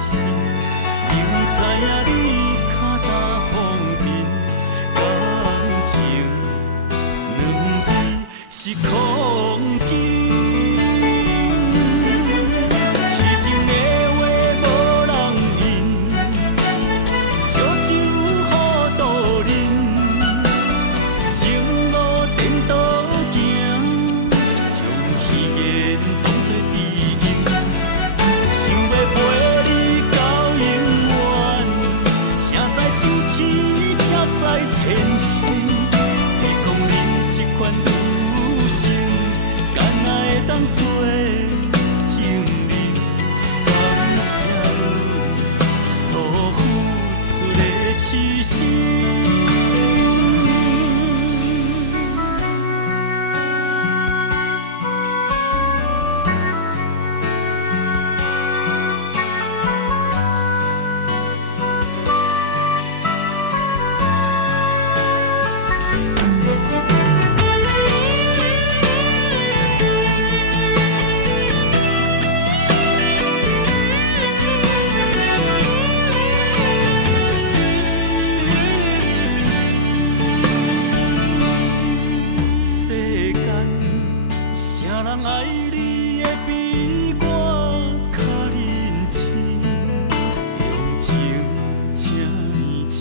心，明知影你脚踏风尘，感情两字是空境。痴情的话无人应，烧酒好度人，情路颠倒行，将虚言当作知音。想要陪你到永远，才知真情才知天真。你讲你这款女性，敢若会当做情人？感谢阮所付出的痴心。世间啥人爱你会比我较认真？用情这呢深，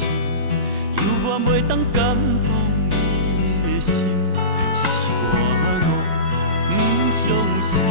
犹原袂当感动你的心，是我误，不相信。